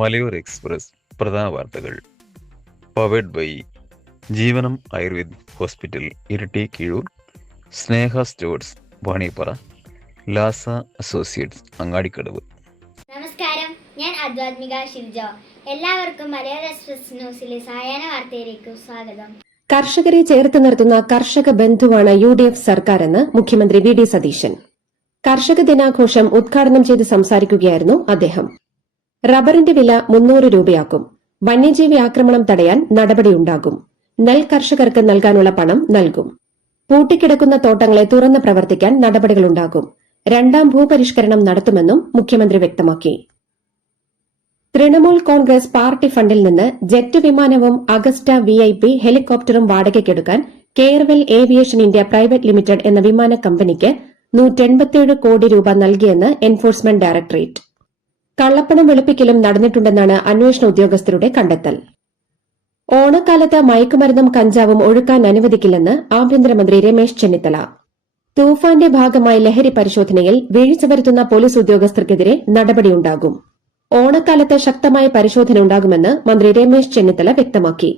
മലയോര എക്സ്പ്രസ് പ്രധാന വാർത്തകൾ powered by Jeevanam Ayurved hospital Iritty Keezhur, Sneha stores Vaniyappara, Lasa associates Angadikkadavu. നമസ്കാരം, ഞാൻ ആധ്യാത്മിക ഷിൽജ. എല്ലാവർക്കും മലയാള എക്സ്പ്രസ് ന്യൂസിലെ സായാഹ്ന വാർത്തയിലേക്ക് സ്വാഗതം. കർഷകരെ ചേർത്ത് നിർത്തുന്ന കർഷക ബന്ധുവാണ് UDF സർക്കാരെന്ന് മുഖ്യമന്ത്രി VD സതീശൻ. കർഷക ദിനാഘോഷം ഉദ്ഘാടനം ചെയ്ത് സംസാരിക്കുകയായിരുന്നു അദ്ദേഹം. റബ്ബറിന്റെ വില 300 രൂപയാക്കും. വന്യജീവി ആക്രമണം തടയാൻ നടപടിയുണ്ടാകും. നെൽ കർഷകർക്ക് നൽകാനുള്ള പണം നൽകും. പൂട്ടിക്കിടക്കുന്ന തോട്ടങ്ങളെ തുറന്ന് പ്രവർത്തിക്കാൻ നടപടികളുണ്ടാകും. രണ്ടാം ഭൂപരിഷ്കരണം നടത്തുമെന്നും മുഖ്യമന്ത്രി വ്യക്തമാക്കി. തൃണമൂൽ കോൺഗ്രസ് പാർട്ടി ഫണ്ടിൽ നിന്ന് ജെറ്റ് വിമാനവും അഗസ്റ്റ VIP ഹെലികോപ്റ്ററും വാടകയ്ക്കെടുക്കാൻ Carewell aviation India private limited എന്ന വിമാന കമ്പനിക്ക് 187 കോടി രൂപ നൽകിയെന്ന് എൻഫോഴ്സ്മെന്റ് ഡയറക്ടറേറ്റ്. കള്ളപ്പണം വെളുപ്പിക്കലും നടന്നിട്ടുണ്ടെന്നാണ് അന്വേഷണ ഉദ്യോഗസ്ഥരുടെ കണ്ടെത്തൽ. ഓണക്കാലത്ത് മയക്കുമരുന്നും കഞ്ചാവും ഒഴുക്കാൻ അനുവദിക്കില്ലെന്ന് ആഭ്യന്തരമന്ത്രി രമേശ് ചെന്നിത്തല. തൂഫാന്റെ ഭാഗമായി ലഹരി പരിശോധനയിൽ വീഴ്ച വരുത്തുന്ന പോലീസ് ഉദ്യോഗസ്ഥർക്കെതിരെ നടപടിയുണ്ടാകും. ഓണക്കാലത്ത് ശക്തമായ പരിശോധന ഉണ്ടാകുമെന്ന് മന്ത്രി രമേശ് ചെന്നിത്തല വ്യക്തമാക്കി.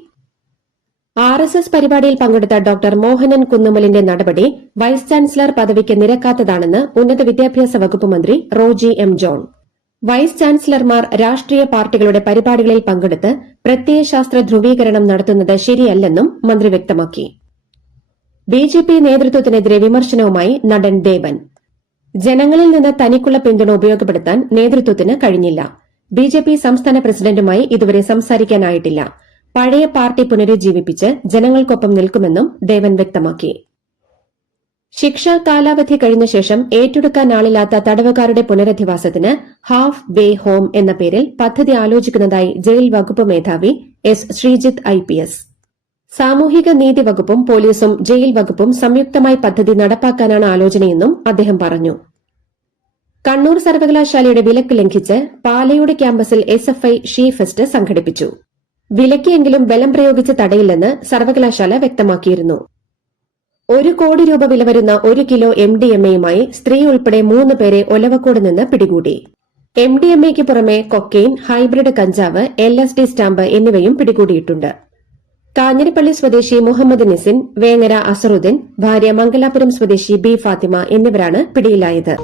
RSS പരിപാടിയിൽ പങ്കെടുത്ത ഡോക്ടർ മോഹനൻ കുന്നുമലിന്റെ നടപടി വൈസ് ചാൻസലർ പദവിക്ക് നിരക്കാത്തതാണെന്ന് ഉന്നത വിദ്യാഭ്യാസ വകുപ്പ് മന്ത്രി റോജി M. ജോൺ. വൈസ് ചാൻസലർമാർ രാഷ്ട്രീയ പാർട്ടികളുടെ പരിപാടികളിൽ പങ്കെടുത്ത് പ്രത്യയശാസ്ത്ര ധ്രുവീകരണം നടത്തുന്നത് ശരിയല്ലെന്നും മന്ത്രി വ്യക്തമാക്കി. BJP നേതൃത്വത്തിനെതിരെ വിമർശനവുമായി നടൻ ദേവൻ. ജനങ്ങളിൽ നിന്ന് തനിക്കുള്ള പിന്തുണ ഉപയോഗപ്പെടുത്താൻ നേതൃത്വത്തിന് കഴിഞ്ഞില്ല. BJP സംസ്ഥാന പ്രസിഡന്റുമായി ഇതുവരെ സംസാരിക്കാനായിട്ടില്ല. പഴയ പാർട്ടി പുനരുജ്ജീവിപ്പിച്ച് ജനങ്ങൾക്കൊപ്പം നിൽക്കുമെന്നും ദേവൻ വ്യക്തമാക്കി. ശിക്ഷാ കാലാവധി കഴിഞ്ഞ ശേഷം ഏറ്റെടുക്കാനാളില്ലാത്ത തടവുകാരുടെ പുനരധിവാസത്തിന് ഹാഫ് വേ ഹോം എന്ന പേരിൽ പദ്ധതി ആലോചിക്കുന്നതായി ജയിൽ വകുപ്പ് മേധാവി S. ശ്രീജിത്ത് IPS. സാമൂഹിക നീതി വകുപ്പും പോലീസും ജയിൽ വകുപ്പും സംയുക്തമായി പദ്ധതി നടപ്പാക്കാനാണ് ആലോചനയെന്നും അദ്ദേഹം പറഞ്ഞു. കണ്ണൂർ സർവകലാശാലയുടെ വിലക്ക് ലംഘിച്ച് പാലയോട് ക്യാമ്പസിൽ SFI ഷീ ഫെസ്റ്റ് സംഘടിപ്പിച്ചു. വിലക്കിയെങ്കിലും ബലം പ്രയോഗിച്ച് തടയില്ലെന്ന് സർവകലാശാല വ്യക്തമാക്കിയിരുന്നു. 1 കോടി രൂപ വില വരുന്ന 1 കിലോ MDMAയുമായി സ്ത്രീ ഉൾപ്പെടെ 3 പേരെ ഒലവക്കോട് നിന്ന് പിടികൂടി. MDMAയ്ക്ക് പുറമെ കൊക്കെയിൻ, ഹൈബ്രിഡ് കഞ്ചാവ്, LSD സ്റ്റാമ്പ് എന്നിവയും പിടികൂടിയിട്ടുണ്ട്. കാഞ്ഞിരപ്പള്ളി സ്വദേശി മുഹമ്മദ് നിസിൻ, വേങ്ങര അസറുദ്ദീൻ, ഭാര്യ മംഗലാപുരം സ്വദേശി B. ഫാത്തിമ എന്നിവരാണ് പിടിയിലായത്.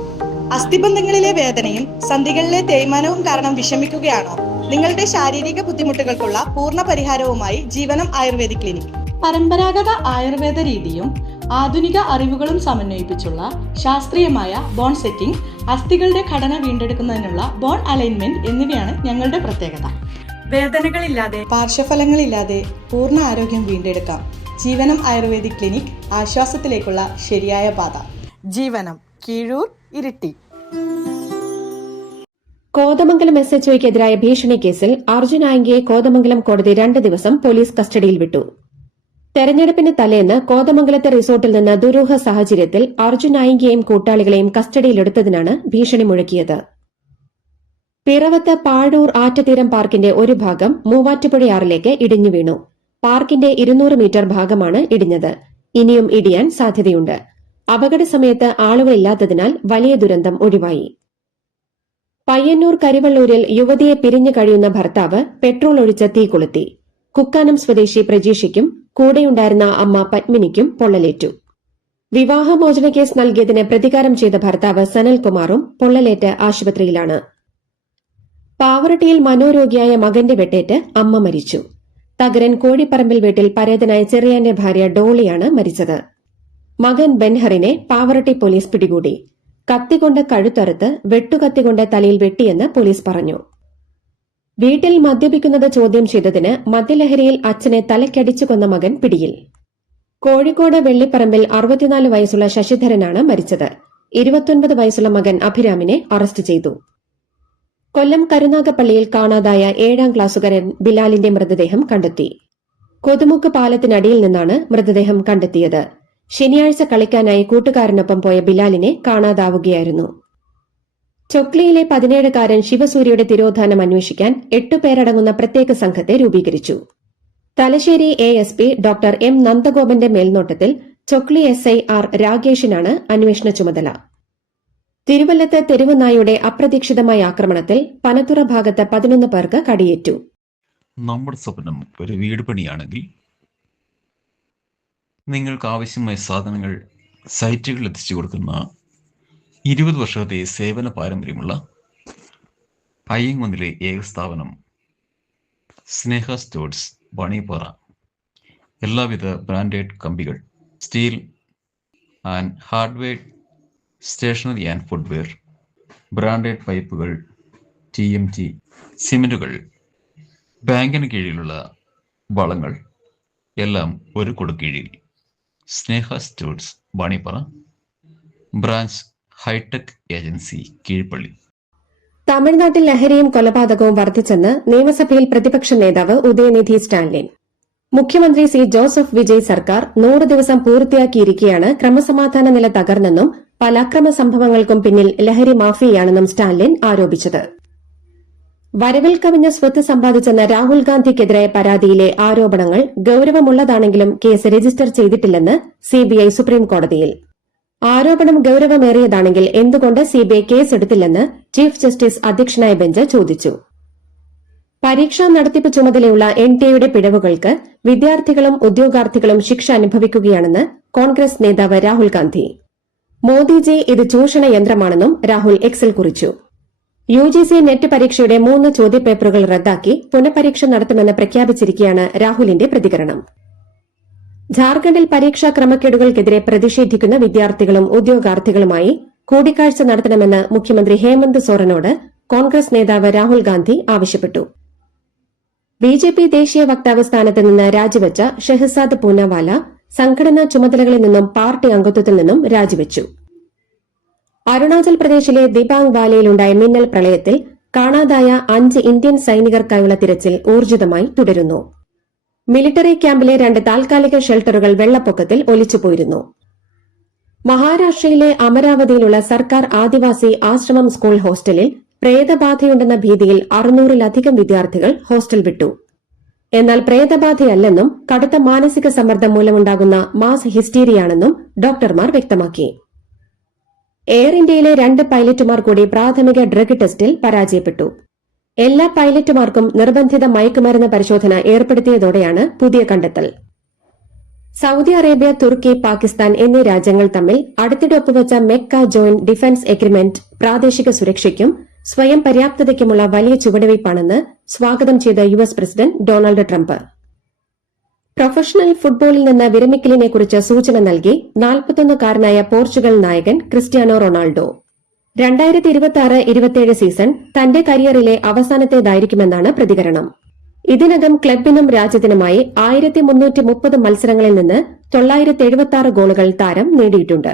അസ്ഥിബന്ധങ്ങളിലെ വേദനയും സന്ധികളിലെ തേയ്മാനവും കാരണം വിഷമിക്കുകയാണോ? നിങ്ങളുടെ ശാരീരിക ബുദ്ധിമുട്ടുകൾക്കുള്ള പൂർണ്ണ പരിഹാരവുമായി ജീവനം ആയുർവേദിക് ക്ലിനിക്. പരമ്പരാഗത ആയുർവേദ രീതിയും ആധുനിക അറിവുകളും സമന്വയിപ്പിച്ചുള്ള ശാസ്ത്രീയമായ ബോൺ സെറ്റിംഗ്, അസ്ഥികളുടെ ഘടന വീണ്ടെടുക്കുന്നതിനുള്ള ബോൺ അലൈൻമെന്റ് എന്നിവയാണ് ഞങ്ങളുടെ പ്രത്യേകത. വേദനകളില്ലാതെ, പാർശ്വഫലങ്ങളില്ലാതെ പൂർണ്ണ ആരോഗ്യം വീണ്ടെടുക്കാം. ജീവനം ആയുർവേദിക് ക്ലിനിക്, ആശ്വാസത്തിലേക്കുള്ള ശരിയായ പാത. ജീവനം, കീഴൂർ, ഇരിട്ടി. കോതമംഗലം SHOയ്ക്കെതിരായ ഭീഷണി കേസിൽ അർജുൻ ആംഗിയെ കോതമംഗലം കോടതി 2 ദിവസം പോലീസ് കസ്റ്റഡിയിൽ വിട്ടു. തെരഞ്ഞെടുപ്പിന് തലേന്ന് കോതമംഗലത്തെ റിസോർട്ടിൽ നിന്ന് ദുരൂഹ സാഹചര്യത്തിൽ അർജുൻ ആംഗിയെയും കൂട്ടാളികളെയും കസ്റ്റഡിയിലെടുത്തതിനാണ് ഭീഷണി മുഴക്കിയത്. പിറവത്ത് പാഴൂർ ആറ്റുതീരം പാർക്കിന്റെ ഒരു ഭാഗം മൂവാറ്റുപുഴയാറിലേക്ക് ഇടിഞ്ഞു വീണു. പാർക്കിന്റെ 200 മീറ്റർ ഭാഗമാണ് ഇടിഞ്ഞത്. ഇനിയും ഇടിയാൻ സാധ്യതയുണ്ട്. അപകട സമയത്ത് ആളുകളില്ലാത്തതിനാൽ വലിയ ദുരന്തം ഒഴിവായി. പയ്യന്നൂർ കരിവള്ളൂരിൽ യുവതിയെ പിരിഞ്ഞു കഴിയുന്ന ഭർത്താവ് പെട്രോൾ ഒഴിച്ച് തീ കൊളുത്തി. കുക്കാനം സ്വദേശി പ്രജീഷയ്ക്കും കൂടെയുണ്ടായിരുന്ന അമ്മ പത്മിനിക്കും പൊള്ളലേറ്റു. വിവാഹമോചന കേസ് നൽകിയതിന് പ്രതികാരം ചെയ്ത ഭർത്താവ് സനൽകുമാറും പൊള്ളലേറ്റ് ആശുപത്രിയിലാണ്. പാവറട്ടിയിൽ മനോരോഗിയായ മകന്റെ വെട്ടേറ്റ് അമ്മ മരിച്ചു. തകരൻ കോഴിപ്പറമ്പിൽ വീട്ടിൽ പരേതനായ ചെറിയാന്റെ ഭാര്യ ഡോളിയാണ് മരിച്ചത്. മകൻ ബെൻഹറിനെ പാവറട്ടി പോലീസ് പിടികൂടി. കത്തികൊണ്ട് കഴുത്തറുത്ത് വെട്ടുകത്തികൊണ്ട് തലയിൽ വെട്ടിയെന്ന് പോലീസ് പറഞ്ഞു. വീട്ടിൽ മദ്യപിക്കുന്നത് ചോദ്യം ചെയ്തതിന് മദ്യലഹരിയിൽ അച്ഛനെ തലക്കടിച്ചു കൊന്ന മകൻ പിടിയിൽ. കോഴിക്കോട് വെള്ളിപ്പറമ്പിൽ 64 വയസ്സുള്ള ശശിധരനാണ് മരിച്ചത്. 29 വയസ്സുള്ള മകൻ അഭിരാമിനെ അറസ്റ്റ് ചെയ്തു. കൊല്ലം കരുനാഗപ്പള്ളിയിൽ കാണാതായ 7ാം ക്ലാസ്സുകാരൻ ബിലാലിന്റെ മൃതദേഹം കണ്ടെത്തി. കൊതുമുക്ക് പാലത്തിനടിയിൽ നിന്നാണ് മൃതദേഹം കണ്ടെത്തിയത്. ശനിയാഴ്ച കളിക്കാനായി കൂട്ടുകാരനൊപ്പം പോയ ബിലാലിനെ കാണാതാവുകയായിരുന്നു. ചൊക്ലിയിലെ 17കാരൻ ശിവസൂര്യയുടെ തിരോധാനം അന്വേഷിക്കാൻ 8 പേരടങ്ങുന്ന പ്രത്യേക സംഘത്തെ രൂപീകരിച്ചു. Thalassery ASP doctor M. നന്ദഗോപന്റെ മേൽനോട്ടത്തിൽ ചൊക്ലി SI R. രാഗേഷിനാണ് അന്വേഷണ ചുമതല. തിരുവല്ലത്ത് തെരുവുനായുടെ അപ്രതീക്ഷിതമായ ആക്രമണത്തിൽ പനത്തുറ ഭാഗത്ത് 11 പേർക്ക് കടിയേറ്റു. നമ്മുടെ സ്വപ്നം ഒരു വീട് പണിയാണെങ്കിൽ നിങ്ങൾക്ക് ആവശ്യമായ സാധനങ്ങൾ സൈറ്റുകളിൽ എത്തിച്ചു കൊടുക്കുന്ന 20 വർഷത്തെ സേവന പാരമ്പര്യമുള്ള അയ്യങ്കുന്നിലെ ഏക സ്ഥാപനം സ്നേഹ സ്റ്റോഴ്സ് വണിപ്പാറ. എല്ലാവിധ ബ്രാൻഡഡ് കമ്പികൾ, steel and hardware, stationery and footwear, branded പൈപ്പുകൾ, TMT, സിമെന്റുകൾ, ബാങ്കിന് കീഴിലുള്ള വളങ്ങൾ എല്ലാം ഒരു കൊടുക്കീഴിൽ. Sneha stores Vanippara, branch hi-tech agency Keezhpally. തമിഴ്നാട്ടിൽ ലഹരിയും കൊലപാതകവും വർദ്ധിച്ചെന്ന് നിയമസഭയിൽ പ്രതിപക്ഷ നേതാവ് ഉദയനിധി സ്റ്റാലിൻ. മുഖ്യമന്ത്രി സി ജോസഫ് വിജയ് സർക്കാർ 100 ദിവസം പൂർത്തിയാക്കിയിരിക്കെയാണ് ക്രമസമാധാന നില തകർന്നെന്നും പല അക്രമ സംഭവങ്ങൾക്കും പിന്നിൽ ലഹരി മാഫിയയാണെന്നും സ്റ്റാലിൻ ആരോപിച്ചത്. വരവിൽ കവിഞ്ഞ സ്വത്ത് സമ്പാദിച്ചെന്ന രാഹുൽ ഗാന്ധിക്കെതിരായ പരാതിയിലെ ആരോപണങ്ങൾ ഗൌരവമുള്ളതാണെങ്കിലും കേസ് രജിസ്റ്റർ ചെയ്തിട്ടില്ലെന്ന് CBI സുപ്രീംകോടതിയിൽ. ആരോപണം ഗൌരവമേറിയതാണെങ്കിൽ എന്തുകൊണ്ട് CBI കേസെടുത്തില്ലെന്ന് ചീഫ് ജസ്റ്റിസ് അധ്യക്ഷനായ ബെഞ്ച് ചോദിച്ചു. പരീക്ഷാ നടത്തിപ്പ് ചുമതലയുള്ള NTA പിഴവുകൾക്ക് വിദ്യാർത്ഥികളും ഉദ്യോഗാർത്ഥികളും ശിക്ഷ അനുഭവിക്കുകയാണെന്ന് കോൺഗ്രസ് നേതാവ് രാഹുൽ ഗാന്ധി. മോദിജി ഇത് ചൂഷണ യന്ത്രമാണെന്നും രാഹുൽ എക്സിൽ കുറിച്ചു. UGC നെറ്റ് പരീക്ഷയുടെ 3 ചോദ്യപേപ്പറുകൾ റദ്ദാക്കി പുനഃപരീക്ഷ നടത്തുമെന്ന് പ്രഖ്യാപിച്ചിരിക്കെയാണ് രാഹുലിന്റെ പ്രതികരണം. ഝാർഖണ്ഡിൽ പരീക്ഷാ ക്രമക്കേടുകൾക്കെതിരെ പ്രതിഷേധിക്കുന്ന വിദ്യാർത്ഥികളും ഉദ്യോഗാർത്ഥികളുമായി കൂടിക്കാഴ്ച നടത്തണമെന്ന് മുഖ്യമന്ത്രി ഹേമന്ത് സോറനോട് കോൺഗ്രസ് നേതാവ് രാഹുൽ ഗാന്ധി ആവശ്യപ്പെട്ടു. BJP ദേശീയ വക്താവ് സ്ഥാനത്ത് നിന്ന് രാജിവെച്ച ഷെഹസാദ് പൂനവാല സംഘടനാ ചുമതലകളിൽ നിന്നും പാർട്ടി അംഗത്വത്തിൽ നിന്നും രാജിവെച്ചു. അരുണാചൽ പ്രദേശിലെ ദിബാംഗ് വാലയിലുണ്ടായ മിന്നൽ പ്രളയത്തിൽ കാണാതായ 5 ഇന്ത്യൻ സൈനികർക്കായുള്ള തിരച്ചിൽ ഊർജിതമായി തുടരുന്നു. മിലിറ്ററി ക്യാമ്പിലെ 2 താൽക്കാലിക ഷെൽട്ടറുകൾ വെള്ളപ്പൊക്കത്തിൽ ഒലിച്ചുപോയിരുന്നു. മഹാരാഷ്ട്രയിലെ അമരാവതിയിലുള്ള സർക്കാർ ആദിവാസി ആശ്രമം സ്കൂൾ ഹോസ്റ്റലിൽ പ്രേതബാധയുണ്ടെന്ന ഭീതിയിൽ 600-ലധികം വിദ്യാർത്ഥികൾ ഹോസ്റ്റൽ വിട്ടു. എന്നാൽ പ്രേതബാധയല്ലെന്നും കടുത്ത മാനസിക സമ്മർദ്ദം മൂലമുണ്ടാകുന്ന മാസ് ഹിസ്റ്റീരിയാണെന്നും ഡോക്ടർമാർ വ്യക്തമാക്കി. എയർ ഇന്ത്യയിലെ 2 പൈലറ്റുമാർ കൂടി പ്രാഥമിക ഡ്രഗ് ടെസ്റ്റിൽ പരാജയപ്പെട്ടു. എല്ലാ പൈലറ്റുമാർക്കും നിർബന്ധിത മയക്കുമരുന്ന് പരിശോധന ഏർപ്പെടുത്തിയതോടെയാണ് പുതിയ കണ്ടെത്തൽ. സൌദി അറേബ്യ, തുർക്കി, പാകിസ്ഥാൻ എന്നീ രാജ്യങ്ങൾ തമ്മിൽ അടുത്തിടെ ഒപ്പുവച്ച മെക്ക ജോയിന്റ് ഡിഫൻസ് എഗ്രിമെന്റ് പ്രാദേശിക സുരക്ഷയ്ക്കും സ്വയം പര്യാപ്തതയ്ക്കുമുള്ള വലിയ ചുവടുവയ്പ്പാണെന്ന് സ്വാഗതം ചെയ്ത US president Donald Trump. Professional ഫുട്ബോളിൽ നിന്ന് വിരമിക്കലിനെക്കുറിച്ച് സൂചന നൽകി 41-കാരനായ പോർച്ചുഗൽ നായകൻ ക്രിസ്ത്യാനോ റൊണാൾഡോ. 2026-27 സീസൺ തന്റെ കരിയറിലെ അവസാനത്തേതായിരിക്കുമെന്നാണ് പ്രതികരണം. ഇതിനകം ക്ലബിനും രാജ്യത്തിനുമായി 1330 മത്സരങ്ങളിൽ നിന്ന് 976 ഗോളുകൾ താരം നേടിയിട്ടുണ്ട്.